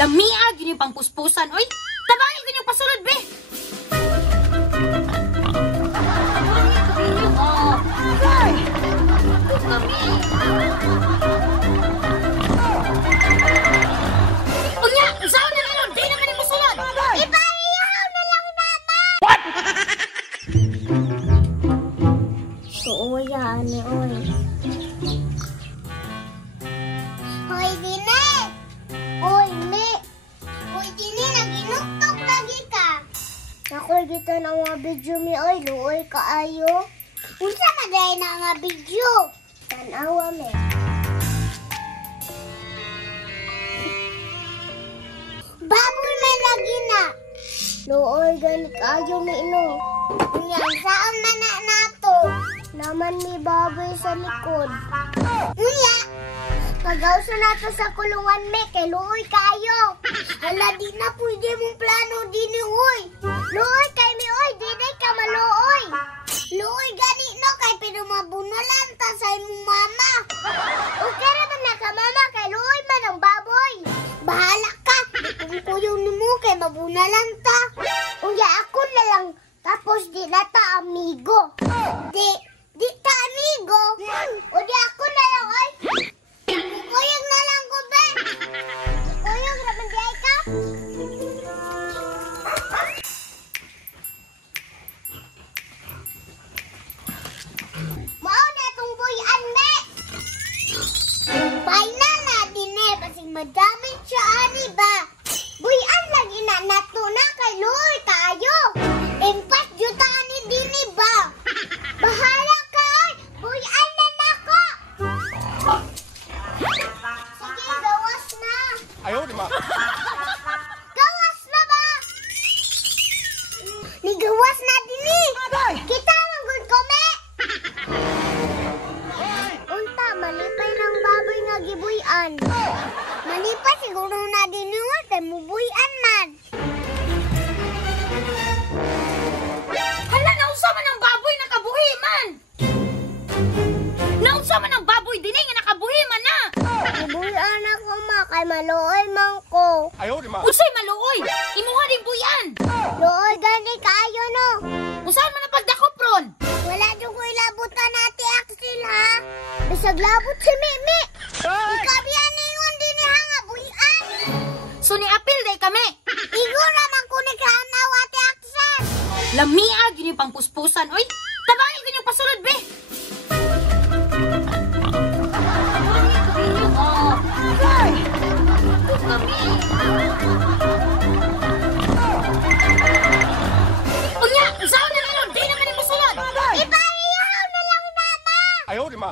Lamia, gini pang puspusan. Oy, tabayan gini pasulod, be. Unya, saan na nilo? Di naman yung pasulod. Ipahiyaw na lang, mama. What? Suuya, ani, oy. Hoy, Dine! Oy, me! Hoy, Dine, naginuktok lagi ka! Nakoy kita na mga video mi, oy, luoy kaayo. Unsa maday na nga video? Tanawa, me. Baboy man lagi na! Luoy, ganit kaayo mi, no. Uyan, saan na nato? Naman ni baboy sa likod. Unya! Kagawso na to sa kulungan, me, kay luoy kayo. Hala, di na pwede mong plano din, uy. Luoy kay mi, oy, di ka maluoy. Luoy gani, no, kay pinumabunalan ta sa imong mama. Okay na na ka, mama, kay luoy man ang baboy. Bahala ka, kung kuyo ni mo, kay mabunalan ta. Uya, ako na lang, tapos di na ta amigo. Di ta amigo. O di ako na lang, oy. Kuyog na lang ko, be. Kuyog, raman di ay ka. Mao na itong buyan, me. Final na din eh. Basing madamit siya, ani ba? Buyan lagi na nato na kay Loy kayo. Impas juta ani din eh ba? Bahala ka, oy. Buyan na nako. Sige, gawas na. Ayaw, di ba? Gawas na ba? Ni gawas na din eh. Kita magod ko, me. Unta, malipay ng baboy nga gibuyan. Malipay siguro na din yun, kay mubuyan man. Hala, nausa man ang baboy nakabuhi man. Nausa man ang baboy din nga nakabuhi man na. Gibuyan ako, ma, kay maluoy man ko. Ayaw, di ba? Unsay maluoy? Imuha din buyan. Luoy gani kayo, no? Usahan man ang pagdakop ron. Wala dyan ko ilabutan natin, Axel, ha? Bisag labot si Mimi. Ikabihan na yun din nga buyan. So ni apil day kami. Igura man ko ni Kanaw, ate Axel. Lamia, gini pang puspusan. Oy, tabayan gini pasulod, be. Unya, saan na nilo? Di naman yung pasulod. Ipahiyaw na lang, mama. Ayaw, di ba?